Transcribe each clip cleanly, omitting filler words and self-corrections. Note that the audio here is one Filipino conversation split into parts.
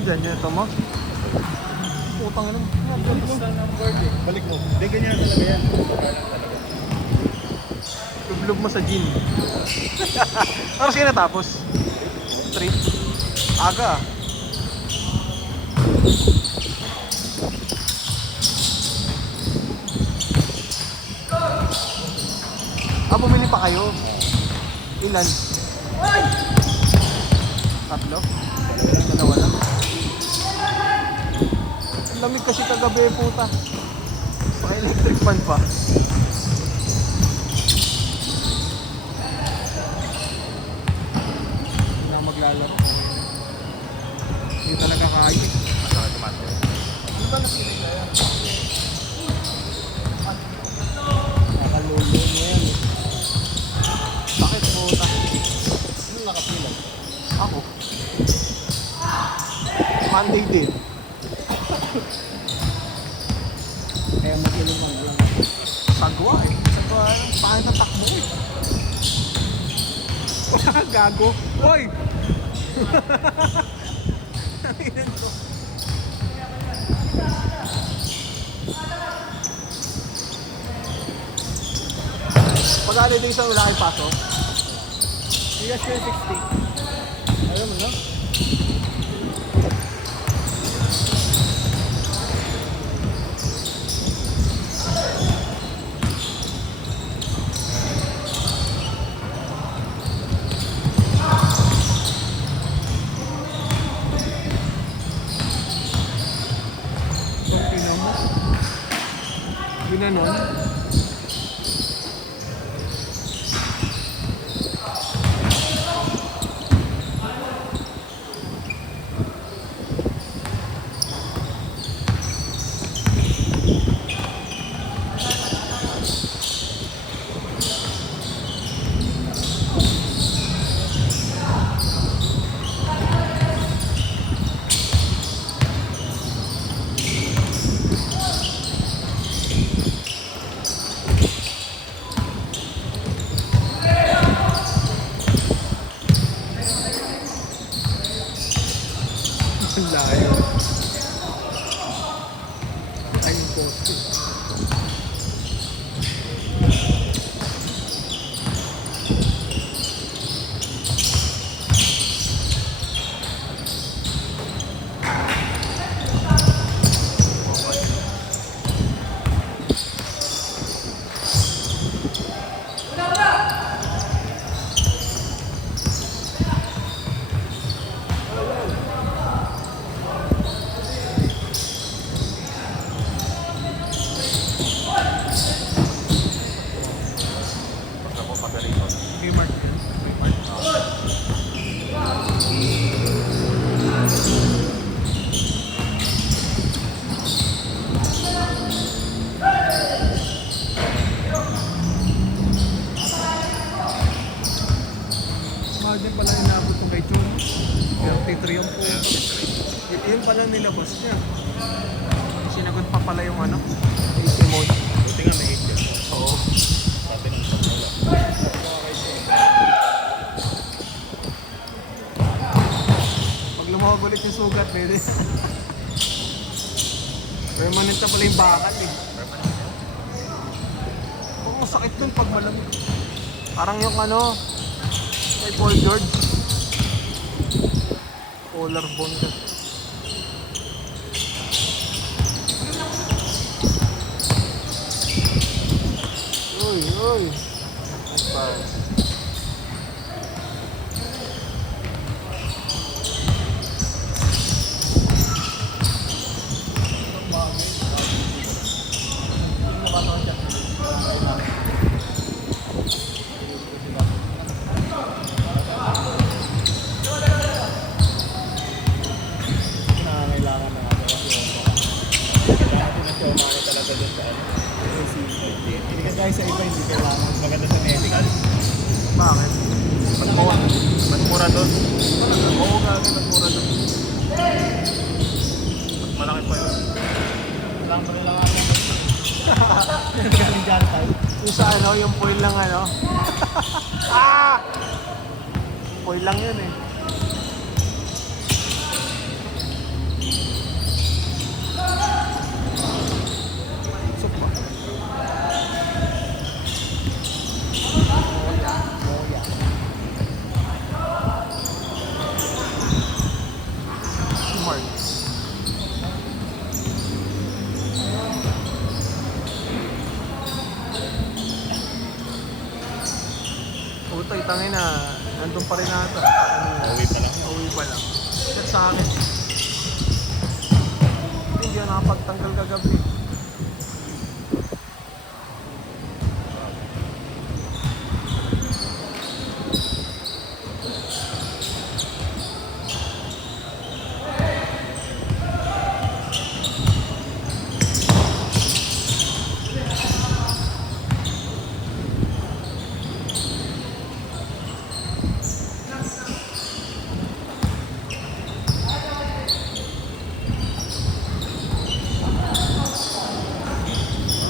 dyan yun, ito mo? Putang ina mo. Balik mo. Balik mo. Hindi, ganyan talaga yan. Lublog mo sa gym. Oras kayo natapos? 3? Aga. Bumili pa kayo. Ilan? Tatlo? Dalawa lang. Ang lamig kasi kagabi, puta. Sa electric fan pa. Na maglalaro. Hindi talaga kaya. Masakit tumato. Ano ba napilig na yan? Nakalulo mo yan. Sakit, puta. Sino nakapilag? Ako. Monday din. Kaya mag-ilimang lang. Sagwa eh. Sagwa, pangit ang takbo eh. Wala gago. Hoy! Pag-ano din sa wala kayong paso? Yes, 60. Ayaw mo na? Ginanon. Layo. Ayun ko. Imagine pala inabot ko kay Chun. 33 yung po. Yun pala nilabas niya. Sinagot pa pala yung ano? AC mode. Buti nga may 8 yan. Oo. Sabi ng wala. Pag lumawag ulit yung sugat, pwede. Permanent na pala yung bakal eh. Oo, masakit dun pag malamig. Parang yung ano, kay Paul George. Collarbone ka. Uy, uy. Pass. Nangangailangan na nga talaga talaga dun sa ano. Hindi ka guys sa iba, hindi kailangan. Maganda sa medical. Bakit? Mas mura dun. Oo nga, nagmura doon. Mas malaki pa yun. Kailangan pa rin lang ako. Galing dyan tayo. Yung sa ano, yung foil lang ano. Ah! Foil lang yun eh. Mark. Utay, tangin na. Nandun pa rin nata. Uwi pa lang. Uwi pa lang. At sa akin. Hindi ako nakapagtanggal kagabi.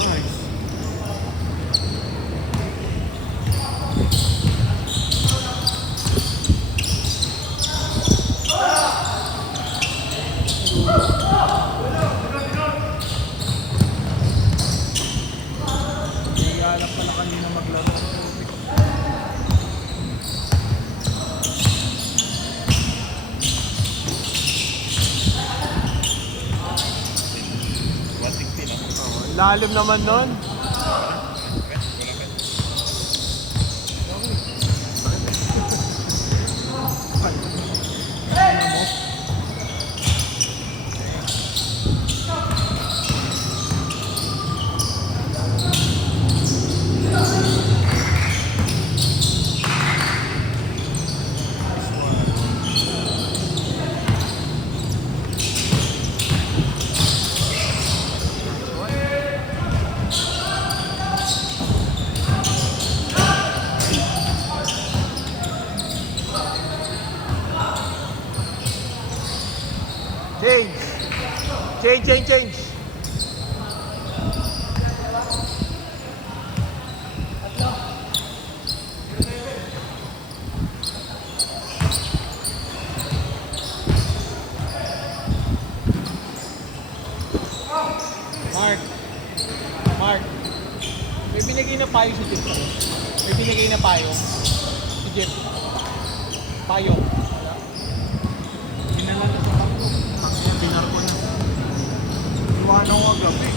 Nice. Hindi alam pala kanina maglaro. Lalim naman nun. Change. Mark. May binigay na payo si Jeff. May binigay na payo. Si Jeff. Payo. Pinala na sa bangko. Ang binarko na. Iwanan ko ang gabi.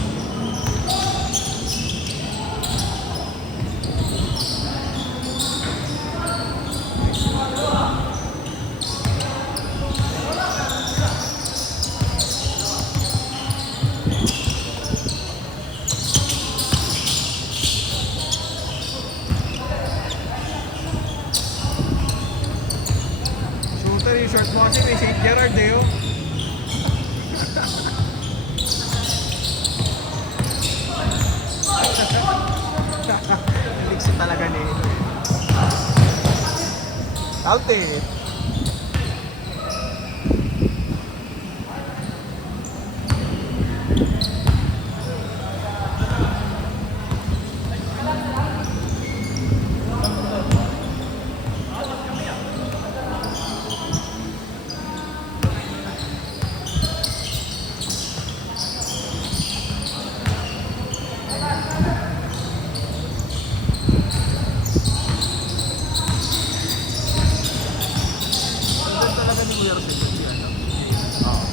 Shooter yung short mo kasi may St. Gerard eh oh. Naligsi talaga ni ito eh. Out eh. Ang talaga ni Kuya Rosel kasi ano. Oo.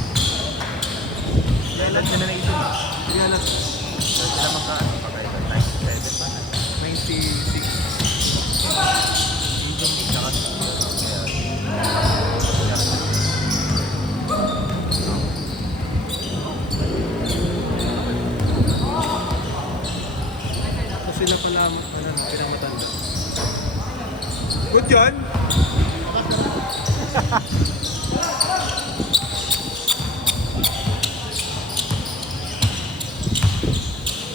Kailan ka na naisip? Kailan sila magkaano? Pagkaiba 97 pa na. 96. Tsaka so sila pala pinamatanda. Good yun!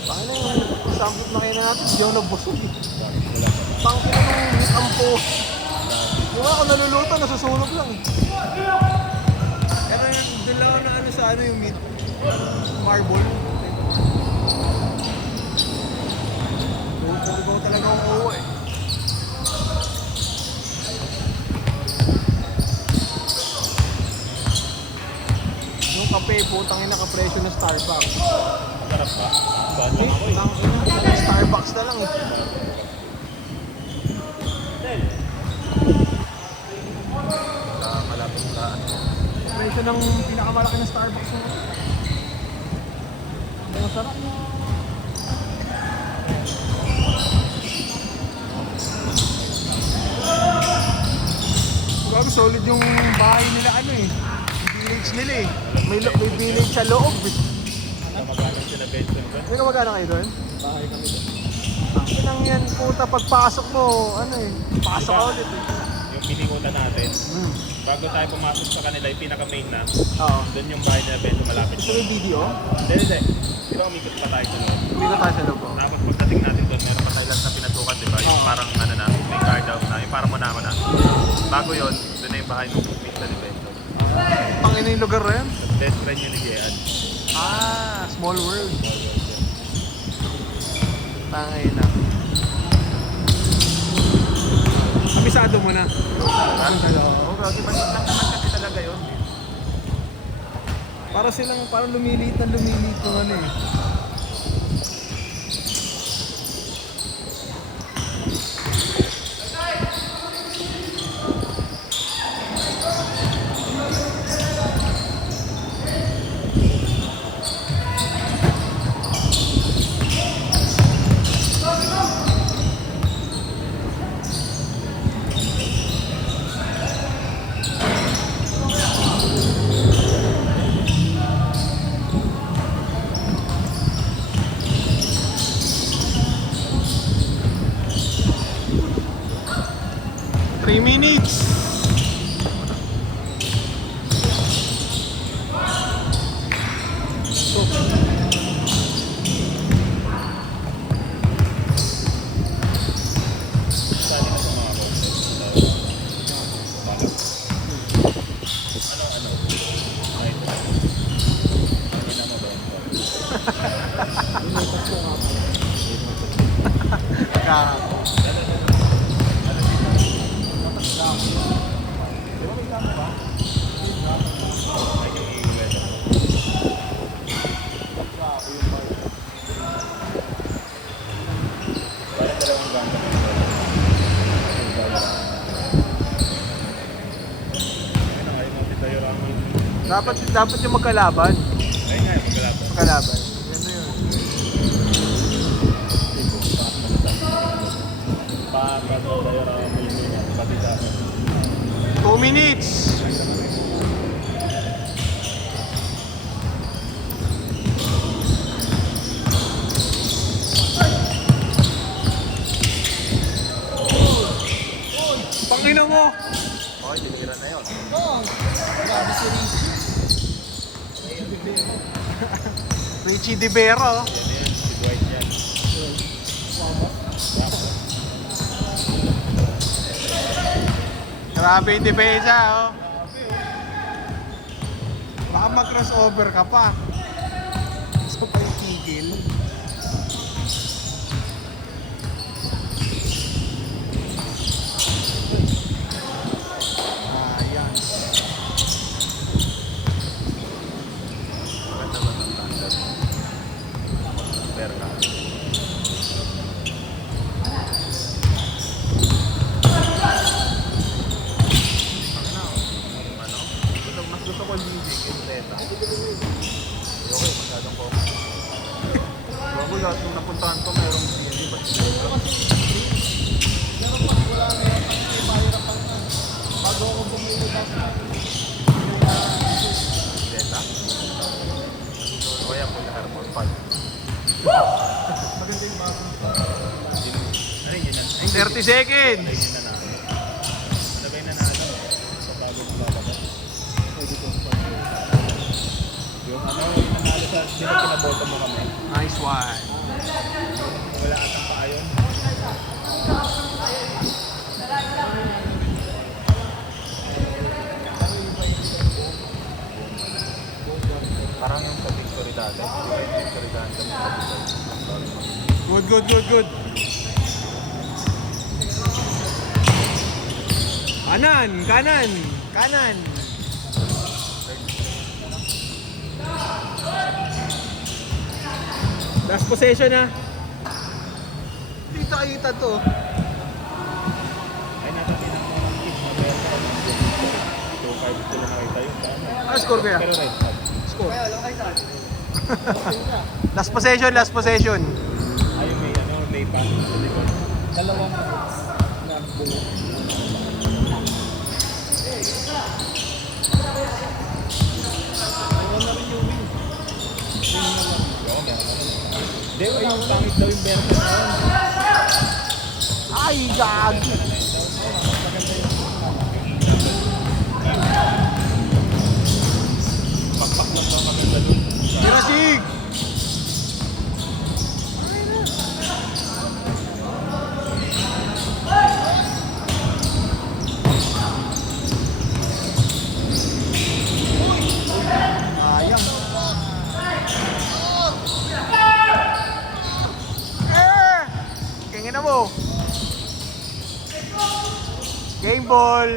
Baka na yung sambot na kayo na natin, hindi ako nagbusog eh. Baka pinanungit ang po. Yung ako naluluto, nasusunog lang eh. Pero doon lang ako na ano sa ano yung meat. Marble. Puro talaga akong uwa eh. Yung kape, putang ina ka-presyo na Starbucks. Sarap ba? Saan lang ako eh. Ang Starbucks na lang eh. Malapit sa ano. presyo ng pinakamalaki na Starbucks mo. Ang sarap. Grabe, solid yung bahay nila ano eh. Village nila eh. May village sa loob eh. Magkano sila Benson ba? May kamagana kayo doon? Bahay kami doon. Ang yan puta, pagpasok mo, ano eh. Pasok ka ulit eh. Yung piningutan natin, bago tayo pumasok sa kanila, yung pinaka-main na, Oo. doon yung bahay nila Benson malapit Ito doon. yung video? Hindi. Di ba umikot pa tayo sa loob? Hindi ko tayo sa loob. Tapos pagdating natin doon, meron pa tayo lang na pinatukan, di ba? Yung Oo. parang ano na, may guard out na, yung parang muna na. Bago yun, doon na yung bahay ng Pista ni Benson. Pangina yung lugar na yan? Best friend yun ni Jean. Ah, small world. Tangina. Kabisado mo na. Oo, kasi maliit lang naman kasi talaga yun. Para silang parang lumiliit ng ano eh. Three minutes. Sali na sa mga content. Bakit? Ano? Ay, ito. Ano na mo ba yun? Kako. Ay, yung iuwi. Parang dalawang ganda ng ito. Ayun na, ayun natin tayo ramon. Dapat yung magkalaban. Ayun nga, magkalaban. Magkalaban. Yan na yun. Paano tayo ramon yun? Pati sa akin. 2 minutes. Pangina mo. Okay, tinira na yun. Richie De Vera. Oh. Yan yun, si Dwight yan. Grabe yung depensa, oh. Baka mag-crossover ka pa. Gusto pa yung tigil. Ayan. Maganda ba ng tanda? Perka. Mas gusto ko Lizik yung Leta. Okay, masyadong ko. Bago lahat nung napuntahan ko, mayroong CND ba? Bago ako bumili kasi Leta? Kaya po yung Harmon Pal. maganda yung bago. Ano yun yan? 30 seconds. Ay, yun na na. Sabay na natin. Sa bagong bababa. Yung ano, yung nanalo sa pinaboto mo kami. Nice one. Wala atang paayon. Parang yung sa Victory dati. Yung Victory dati. Good. Kanan. Last possession na. Dito kita to. Ay, natapinan mo ng kids na meron sa 2-5 sila nakita yun. Ano score ko yan? Pero red card. Score. Last possession, last possession. Ayun may ano, lay pass sa likod. Dalawang na buo. Ayaw na rin yung win. Win na lang. Oo, meron na rin. Hindi, yung pangit daw yung Berta na yun. Ay, gagi. Pakpak lang ba maganda dun? Mirasig! Ayang. Kingin na mo. Game ball.